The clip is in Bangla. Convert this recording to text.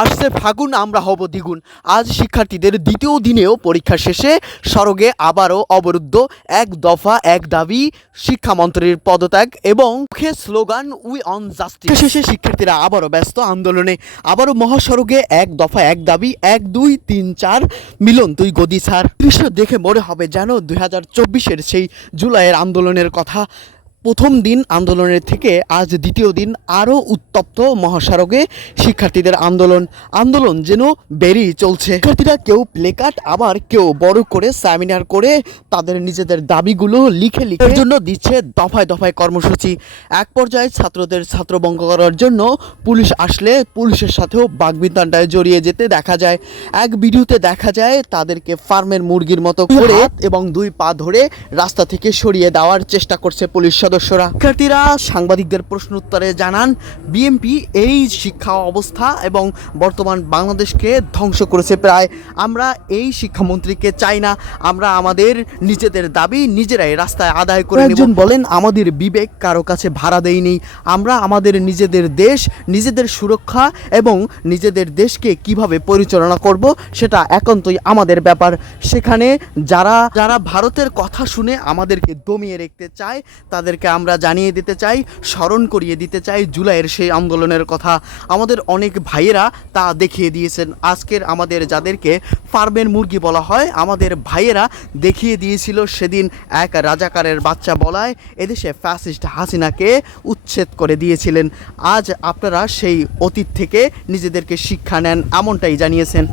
আসছে ফাগুন আমরা হব দ্বিগুণ। আজ শিক্ষার্থীদের দ্বিতীয় দিনেও পরীক্ষা শেষে সড়কে আবারও অবরুদ্ধ, এক দফা এক দাবি, শিক্ষামন্ত্রীর পদত্যাগ এবং মুখে স্লোগান উই অন জাস্টিস। শেষে শিক্ষার্থীরা আবারও ব্যস্ত আন্দোলনে, আবারও মহাসড়কে এক দফা এক দাবি, 1 2 3 4 মিলন তুই গদি ছাড়। দৃশ্য দেখে মনে হবে যেন 2024-এর সেই জুলাইয়ের আন্দোলনের কথা। প্রথম দিন আন্দোলনের থেকে আজ দ্বিতীয় দিন আরও উত্তপ্ত মহাসড়কে শিক্ষার্থীদের আন্দোলন যেন বেরিয়ে চলছে। শিক্ষার্থীরা কেউ প্লেকার্ড, আবার কেউ বড় করে সেমিনার করে তাদের নিজেদের দাবিগুলো লিখে এর জন্য দিচ্ছে দফায় দফায় কর্মসূচি। এক পর্যায়ে ছাত্রদের ছাত্রভঙ্গ করার জন্য পুলিশ আসলে পুলিশের সাথেও বাগবিতণ্ডায় জড়িয়ে যেতে দেখা যায়। এক ভিডিওতে দেখা যায় তাদেরকে ফার্মের মুরগির মতো করে এবং 2 পা ধরে রাস্তা থেকে সরিয়ে দেওয়ার চেষ্টা করছে পুলিশ সদস্যরা। শিক্ষার্থীরা সাংবাদিকদের প্রশ্ন উত্তরে জানান, বিএনপি এই শিক্ষা অবস্থা এবং বর্তমান বাংলাদেশকে ধ্বংস করেছে প্রায়। আমরা এই শিক্ষামন্ত্রীকে চাই না, আমরা আমাদের নিজেদের দাবি নিজেরাই রাস্তায় আদায় করে নেব। একজন বলেন, আমাদের বিবেক কারো কাছে ভাড়া দেয়নি, আমরা আমাদের নিজেদের দেশ, নিজেদের সুরক্ষা এবং নিজেদের দেশকে কিভাবে পরিচালনা করব সেটা একান্তই আমাদের ব্যাপার। সেখানে যারা ভারতের কথা শুনে আমাদেরকে দমিয়ে রাখতে চায় তাদেরকে আমরা জানিয়ে দিতে চাই, স্মরণ করিয়ে দিতে চাই জুলাইয়ের সেই আন্দোলনের কথা। আমাদের অনেক ভাইয়েরা তা দেখিয়ে দিয়েছেন। আজকের আমাদের যাদেরকে ফার্মের মুরগি বলা হয়, আমাদের ভাইয়েরা দেখিয়ে দিয়েছিল সেদিন এক রাজাকারের বাচ্চা বলায় এদেশে ফ্যাসিস্ট হাসিনাকে উচ্ছেদ করে দিয়েছিলেন। আজ আপনারা সেই অতীত থেকে নিজেদেরকে শিক্ষা নেন, এমনটাই জানিয়েছেন।